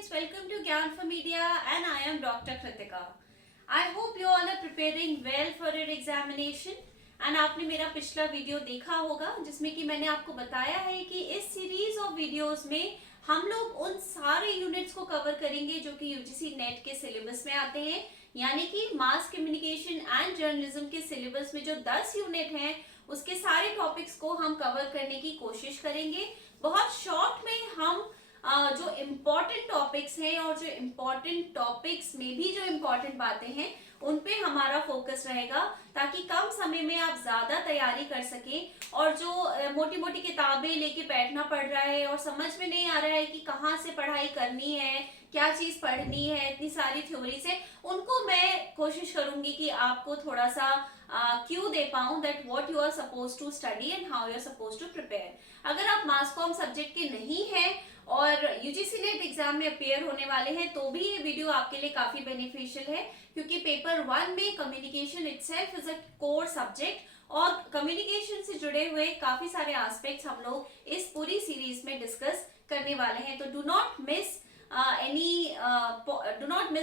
students, welcome to Gyan for Media and I am Dr. Kritika. I hope you all are preparing well for your examination and आपने मेरा पिछला video देखा होगा जिसमें कि मैंने आपको बताया है कि इस सीरीज ऑफ वीडियोस में हम लोग उन सारे यूनिट्स को कवर करेंगे जो कि यूजीसी नेट के सिलेबस में आते हैं, यानी कि मास कम्युनिकेशन एंड जर्नलिज्म के सिलेबस में जो 10 यूनिट हैं उसके सारे टॉपिक्स को हम कवर करने की कोशिश करेंगे। बहुत शॉर्ट में हम जो इम्पोर्टेंट टॉपिक्स हैं और जो इम्पोर्टेंट टॉपिक्स में भी जो इम्पोर्टेंट बातें हैं उन पे हमारा फोकस रहेगा ताकि कम समय में आप ज्यादा तैयारी कर सकें। और जो मोटी मोटी किताबें लेके बैठना पड़ रहा है और समझ में नहीं आ रहा है कि कहाँ से पढ़ाई करनी है, क्या चीज पढ़नी है, इतनी सारी थ्योरी से, उनको मैं कोशिश करूंगी कि आपको थोड़ा सा क्यों दे पाऊं that what you are suppose to study and how you are suppose to prepare. अगर आप मास कॉम सब्जेक्ट के नहीं हैं और यूजीसी नेट एग्जाम में अपेयर होने वाले हैं तो भी ये वीडियो आपके लिए काफी बेनिफिशियल है, क्योंकि पेपर 1 में communication itself is a core subject और कम्युनिकेशन से जुड़े हुए काफी सारे एस्पेक्ट्स हम लोग इस पूरी सीरीज में डिस्कस करने वाले हैं। तो do not miss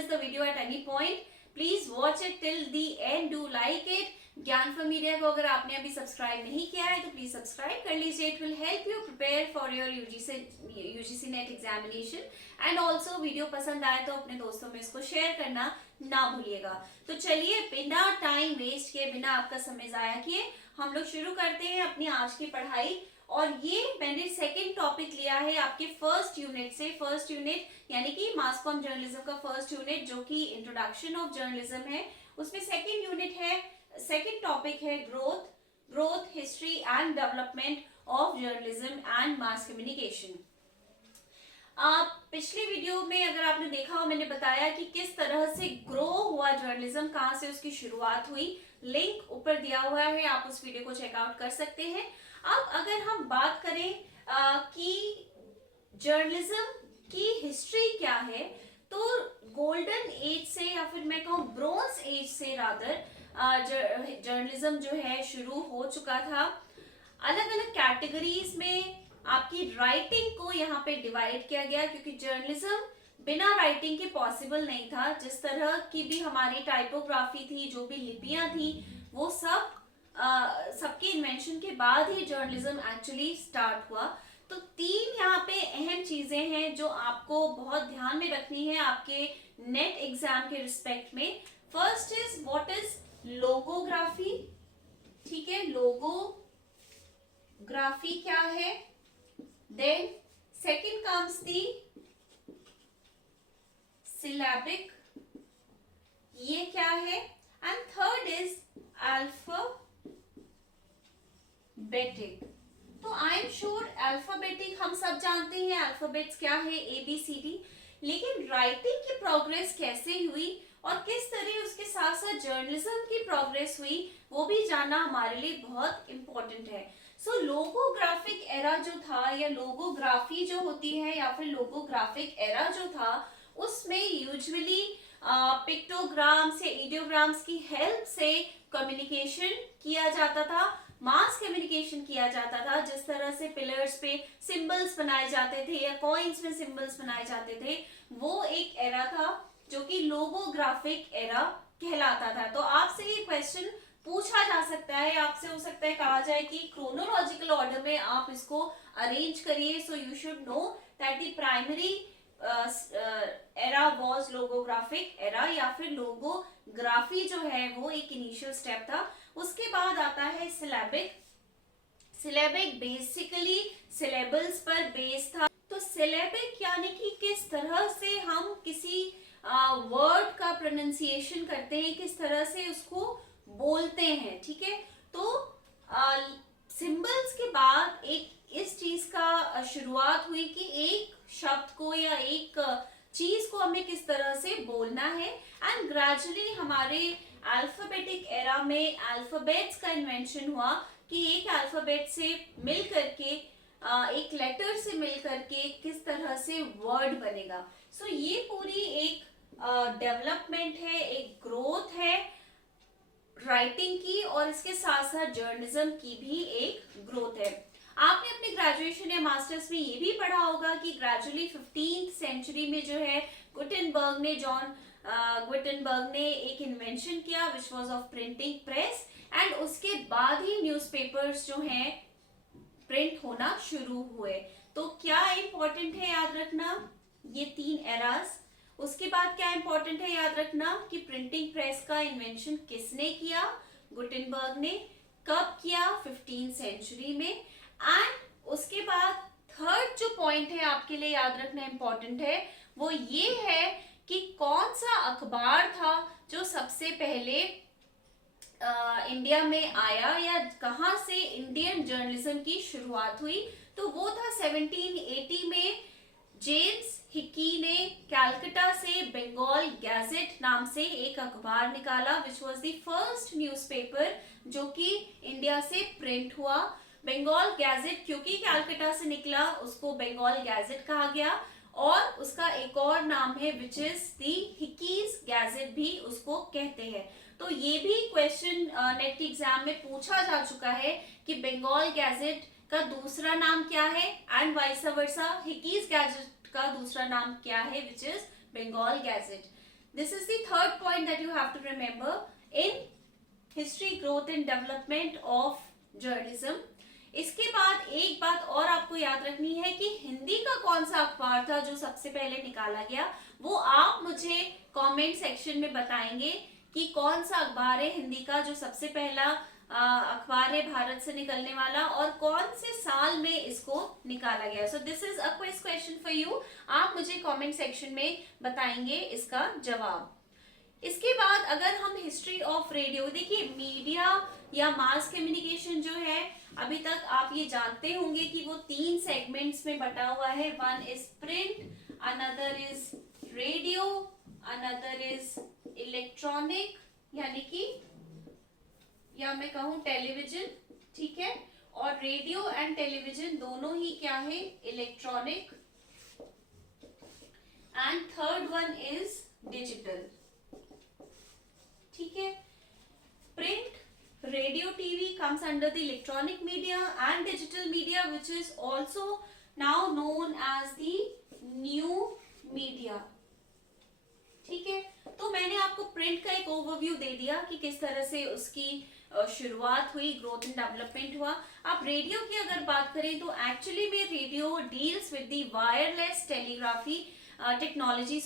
the video at any point. Please watch it till the end. Do like it. ज्ञान फॉर मीडिया को अगर आपने अभी सब्सक्राइब नहीं किया है तो प्लीज सब्सक्राइब कर लीजिए। It will help you prepare for your UGC net examination. And also video पसंद आए तो अपने दोस्तों में इसको शेयर करना ना भूलिएगा। तो चलिए बिना टाइम वेस्ट किए, बिना आपका समय जाया किए, हम लोग शुरू करते हैं अपनी आज की पढ़ाई। और ये मैंने सेकेंड टॉपिक लिया है आपके फर्स्ट यूनिट से। फर्स्ट यूनिट यानी कि मास कॉम जर्नलिज्म का फर्स्ट यूनिट जो कि इंट्रोडक्शन ऑफ जर्नलिज्म है, उसमें सेकेंड यूनिट है, सेकेंड टॉपिक है growth history and development of journalism and mass communication. पिछले वीडियो में अगर आपने देखा हो, मैंने बताया कि किस तरह से ग्रो हुआ जर्नलिज्म, कहाँ से उसकी शुरुआत हुई। लिंक ऊपर दिया हुआ है, आप उस वीडियो को चेकआउट कर सकते हैं। अब अगर हम बात करें कि जर्नलिज्म की हिस्ट्री क्या है, तो गोल्डन एज से या फिर मैं कहूँ ब्रोंज एज से रादर जर्नलिज्म जो है शुरू हो चुका था। अलग अलग कैटेगरीज में आपकी राइटिंग को यहाँ पे डिवाइड किया गया, क्योंकि जर्नलिज्म बिना राइटिंग के पॉसिबल नहीं था। जिस तरह की भी हमारी टाइपोग्राफी थी, जो भी लिपियां थी, वो सब सबके इन्वेंशन के बाद ही जर्नलिज्म एक्चुअली स्टार्ट हुआ। तो 3 यहाँ पे अहम चीजें हैं जो आपको बहुत ध्यान में रखनी है आपके नेट एग्जाम के रिस्पेक्ट में। First is what is logography. ठीक है, लोगोग्राफी क्या है। Then second comes the syllabic, ये क्या है। And third is alphabetic. तो आई एम श्योर अल्फाबेटिक हम सब जानते हैं, अल्फाबेट्स क्या है, ABCD। लेकिन राइटिंग की प्रोग्रेस कैसे हुई और किस तरह उसके साथ साथ जर्नलिज्म की प्रोग्रेस हुई, वो भी जानना हमारे लिए बहुत इंपॉर्टेंट है। सो लोगोग्राफिक एरा जो था, या लोगोग्राफी जो होती है, या फिर लोगोग्राफिक एरा जो था, उसमें यूजुअली पिक्टोग्राम्स या इडियोग्राम्स की हेल्प से कम्युनिकेशन किया जाता था, मास कम्युनिकेशन किया जाता था। जिस तरह से पिलर्स पे सिंबल्स बनाए जाते थे या कॉइन्स में सिंबल्स बनाए जाते थे, वो एक एरा था जो कि लोगोग्राफिक एरा कहलाता था। तो आपसे ये क्वेश्चन पूछा जा सकता है, आपसे हो सकता है कहा जाए कि क्रोनोलॉजिकल ऑर्डर में आप इसको अरेंज करिए। So you should know that the primary era was logographic era, या फिर लोगोग्राफी जो है वो एक इनिशियल स्टेप था। उसके बाद आता है सिलेबिक। सिलेबिक बेसिकली सिलेबल्स पर बेस था। तो सिलेबिक यानी कि किस तरह से हम किसी वर्ड का प्रोनाउंसिएशन करते हैं, किस तरह से उसको बोलते हैं। ठीक है, तो सिंबल्स के बाद एक इस चीज का शुरुआत हुई कि एक शब्द को या एक चीज को हमें किस तरह से बोलना है। एंड ग्रेजुअली हमारे अल्फाबेटिक एरा में अल्फाबेट्स का इन्वेंशन हुआ कि एक अल्फाबेट से मिल करके एक लेटर से मिल करके किस तरह से वर्ड बनेगा। सो ये पूरी एक डेवलपमेंट है, एक ग्रोथ है राइटिंग की, और इसके साथ साथ जर्नलिज्म की भी एक ग्रोथ है। आपने अपने ग्रेजुएशन या मास्टर्स में ये भी पढ़ा होगा कि ग्रेजुअली 15th सेंचुरी में जो है जॉन गुटेनबर्ग ने एक इन्वेंशन किया which was of printing press, and उसके बाद ही न्यूज़पेपर्स जो हैं प्रिंट होना शुरू हुए। तो क्या इंपॉर्टेंट है याद रखना, ये 3 एरास। उसके बाद क्या इंपॉर्टेंट है याद रखना कि प्रिंटिंग प्रेस का इन्वेंशन किसने किया, गुटेनबर्ग ने। कब किया, 15th सेंचुरी में। एंड उसके बाद थर्ड जो पॉइंट है आपके लिए याद रखना इंपॉर्टेंट है, वो ये है कि कौन सा अखबार था जो सबसे पहले इंडिया में आया, या कहां से इंडियन जर्नलिज्म की शुरुआत हुई। तो वो था 1780 में जेम्स हिकी ने कैलकाटा से बंगाल गैजेट नाम से एक अखबार निकाला which was the first newspaper जो कि इंडिया से प्रिंट हुआ। बंगाल गैजेट क्योंकि कैलकाटा से निकला उसको बंगाल गैजेट कहा गया, और उसका एक और नाम है which is the hickeys gadget भी उसको कहते हैं। तो ये भी क्वेश्चन नेट के एग्जाम में पूछा जा चुका है कि बंगाल गैजेट का दूसरा नाम क्या है, and vice versa Hicky's gazette का दूसरा नाम क्या है which is Bengal gazette. This is the third point that you have to remember in history growth and development of journalism. इसके बाद एक बात और आपको याद रखनी है कि हिंदी का कौन सा अखबार था जो सबसे पहले निकाला गया, वो आप मुझे कमेंट सेक्शन में बताएंगे कि कौन सा अखबार है हिंदी का जो सबसे पहला अखबार है भारत से निकलने वाला, और कौन से साल में इसको निकाला गया। So this is a quiz question for you, आप मुझे कमेंट सेक्शन में बताएंगे इसका जवाब। इसके बाद अगर हम हिस्ट्री ऑफ रेडियो, देखिए मीडिया या मास कम्युनिकेशन जो है अभी तक आप ये जानते होंगे कि वो 3 सेगमेंट्स में बटा हुआ है। One is print, another is radio, another is electronic यानी कि, या मैं कहूं टेलीविजन, ठीक है। और रेडियो एंड टेलीविजन दोनों ही क्या है, electronic. And third one is digital, ठीक है। Print, radio, TV comes under the electronic media, and digital media which is also now known as the new media, ठीक है। तो मैंने आपको प्रिंट का एक ओवरव्यू दे दिया कि किस तरह से उसकी शुरुआत हुई, ग्रोथ एंड डेवलपमेंट हुआ। अब रेडियो की अगर बात करें तो एक्चुअली में radio deals with the wireless telegraphy technology,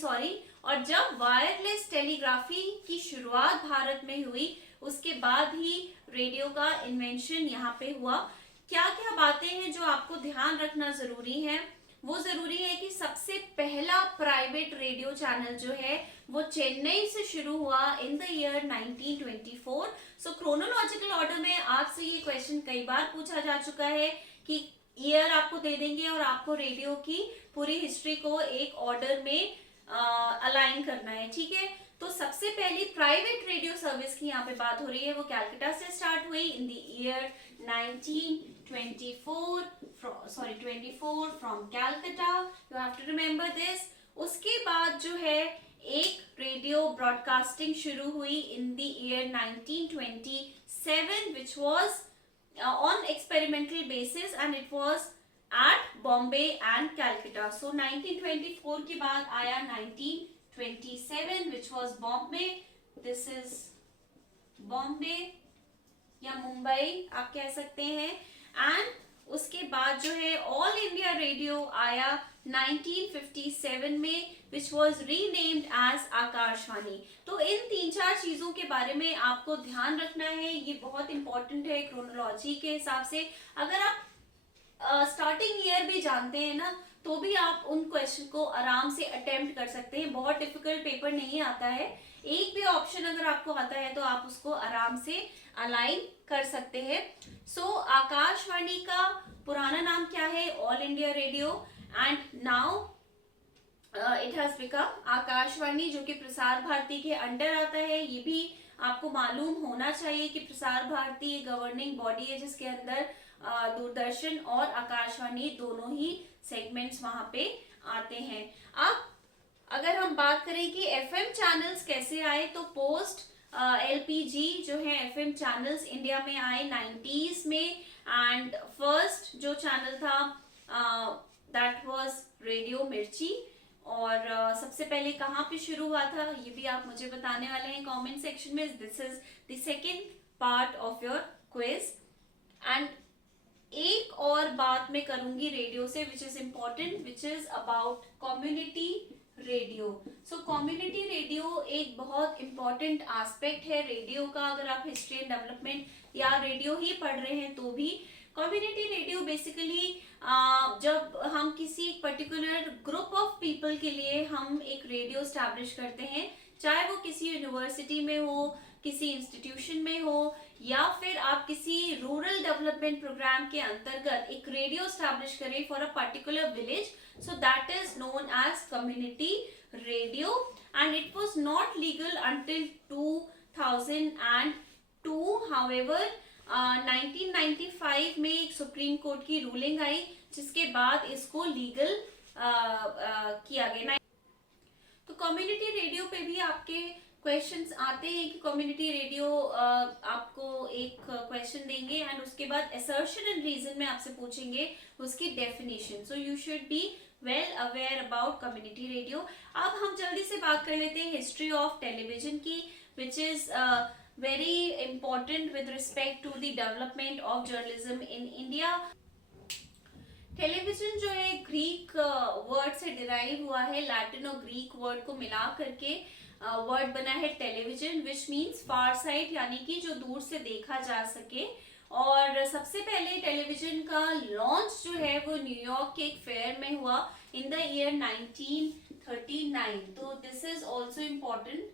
और जब वायरलेस टेलीग्राफी की शुरुआत भारत में हुई उसके बाद ही रेडियो का इन्वेंशन यहाँ पे हुआ। क्या क्या बातें हैं जो आपको ध्यान रखना जरूरी है, वो जरूरी है कि सबसे पहला प्राइवेट रेडियो चैनल जो है वो चेन्नई से शुरू हुआ इन the year 1924। So chronological order में आपसे ये क्वेश्चन कई बार पूछा जा चुका है कि ईयर आपको दे देंगे और आपको रेडियो की पूरी हिस्ट्री को एक ऑर्डर में अलाइन करना है, ठीक है। तो सबसे पहली प्राइवेट रेडियो सर्विस की यहाँ पे बात हो रही है, वो कैलकाटा से स्टार्ट हुई in the year 1924 from Calcutta, you have to remember this. उसके बाद जो है एक रेडियो ब्रॉडकास्टिंग शुरू हुई in the year 1927 which was on experimental basis and it was at Bombay and Calcutta. So 1924 के बाद आया 1927 which was Bombay. This is Bombay या मुंबई आप कह सकते हैं। एंड उसके बाद जो है ऑल इंडिया रेडियो आया 1957 में which was renamed as Akashvani. तो इन 3-4 चीजों के बारे में आपको ध्यान रखना है, ये बहुत इंपॉर्टेंट है क्रोनोलॉजी के हिसाब से। अगर आप स्टार्टिंग ईयर भी जानते हैं ना तो भी आप उन क्वेश्चन को आराम से अटेम्प्ट कर सकते हैं, बहुत डिफिकल्ट पेपर नहीं आता है। एक भी ऑप्शन अगर आपको आता है तो आप उसको आराम से अलाइन कर सकते हैं। सो आकाशवाणी का पुराना नाम क्या है, all India radio, and now it has become Akashvani, जो कि प्रसार भारती के अंडर आता है। ये भी आपको मालूम होना चाहिए कि प्रसार भारती एक गवर्निंग बॉडी है जिसके अंदर दूरदर्शन और आकाशवाणी दोनों ही सेगमेंट्स वहां पे आते हैं। अब अगर हम बात करें कि एफएम चैनल्स कैसे आए, तो पोस्ट एलपीजी जो है एफएम चैनल्स इंडिया में आए 90s में, एंड फर्स्ट जो चैनल था दैट वाज रेडियो मिर्ची। और सबसे पहले कहाँ पे शुरू हुआ था ये भी आप मुझे बताने वाले हैं कमेंट सेक्शन में। This is the second part of your quiz. And एक और बात मैं करूंगी रेडियो से which is important, which is about community radio. So community radio एक बहुत इंपॉर्टेंट एस्पेक्ट है रेडियो का। अगर आप हिस्ट्री एंड डेवलपमेंट या रेडियो ही पढ़ रहे हैं तो भी कम्युनिटी रेडियो बेसिकली जब हम किसी पर्टिकुलर ग्रुप ऑफ पीपल के लिए हम एक रेडियो स्टैब्लिश करते हैं, चाहे वो किसी यूनिवर्सिटी में हो, किसी इंस्टीट्यूशन में हो, या फिर आप किसी रूरल डेवलपमेंट प्रोग्राम के अंतर्गत एक रेडियो स्टैब्लिश करें for a particular village, so that is known as community radio. And it was not legal until 2002। However 1995 में एक सुप्रीम कोर्ट की रूलिंग आई जिसके बाद इसको लीगल किया गया। तो कम्युनिटी रेडियो पे भी आपके क्वेश्चंस आते हैं कि कम्युनिटी रेडियो आपको एक क्वेश्चन देंगे एंड उसके बाद असर्शन एंड रीजन में आपसे पूछेंगे उसकी definition. So you should be well aware about community radio. अब हम जल्दी से बात कर लेते हैं हिस्ट्री ऑफ टेलीविजन की, which is very important with respect to the development of journalism in India. Television जो है ग्रीक वर्ड से डिराइव हुआ है, लैटिन और ग्रीक वर्ड को मिला करके वर्ड बना है television, which means far side, यानी कि जो दूर से देखा जा सके। और सबसे पहले टेलीविजन का लॉन्च जो है वो न्यूयॉर्क के एक फेयर में हुआ इन द ईयर 1939। तो दिस इज ऑल्सो इम्पोर्टेंट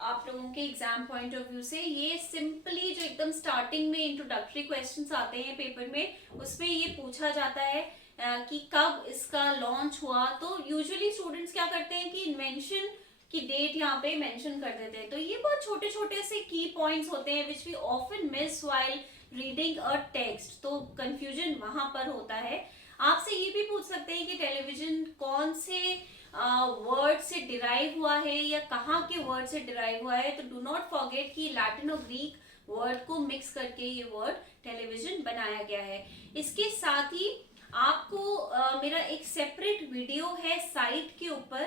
आप लोगों के एग्जाम पॉइंट ऑफ व्यू से। ये सिंपली जो एकदम स्टार्टिंग में इंट्रोडक्टरी क्वेश्चंस आते हैं पेपर में, उसमें ये पूछा जाता है कि कब इसका लॉन्च हुआ। तो यूजुअली स्टूडेंट्स क्या करते हैं कि इन्वेंशन की डेट यहाँ पे मेंशन कर देते हैं। तो ये बहुत छोटे छोटे से की पॉइंट्स होते हैं which we often miss while reading a text, तो कंफ्यूजन वहां पर होता है। आपसे ये भी पूछ सकते हैं कि टेलीविजन कौन से वर्ड से डिराइव हुआ है या कहाँ के वर्ड से डिराइव हुआ है। तो डू नॉट फॉरगेट कि लैटिन और ग्रीक वर्ड को मिक्स करके ये वर्ड टेलीविजन बनाया गया है। इसके साथ ही आपको मेरा एक सेपरेट वीडियो है साइट के ऊपर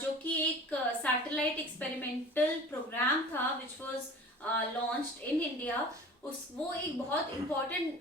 जो कि एक सैटेलाइट एक्सपेरिमेंटल प्रोग्राम था which was launched in India. वो एक बहुत इंपॉर्टेंट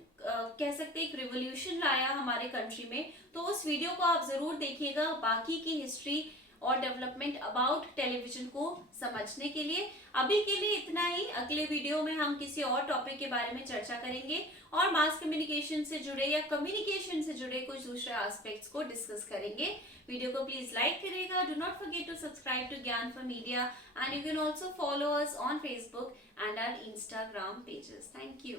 कह सकते हैं एक रिवोल्यूशन लाया हमारे कंट्री में। तो उस वीडियो को आप जरूर देखिएगा बाकी की हिस्ट्री और डेवलपमेंट अबाउट टेलीविजन को समझने के लिए। अभी के लिए इतना ही। अगले वीडियो में हम किसी और टॉपिक के बारे में चर्चा करेंगे और मास कम्युनिकेशन से जुड़े या कम्युनिकेशन से जुड़े कुछ दूसरे एस्पेक्ट्स को डिस्कस करेंगे। वीडियो को प्लीज लाइक करिएगा। Do not forget to subscribe to Gyan for media and you can also follow us on Facebook and our Instagram pages. Thank you.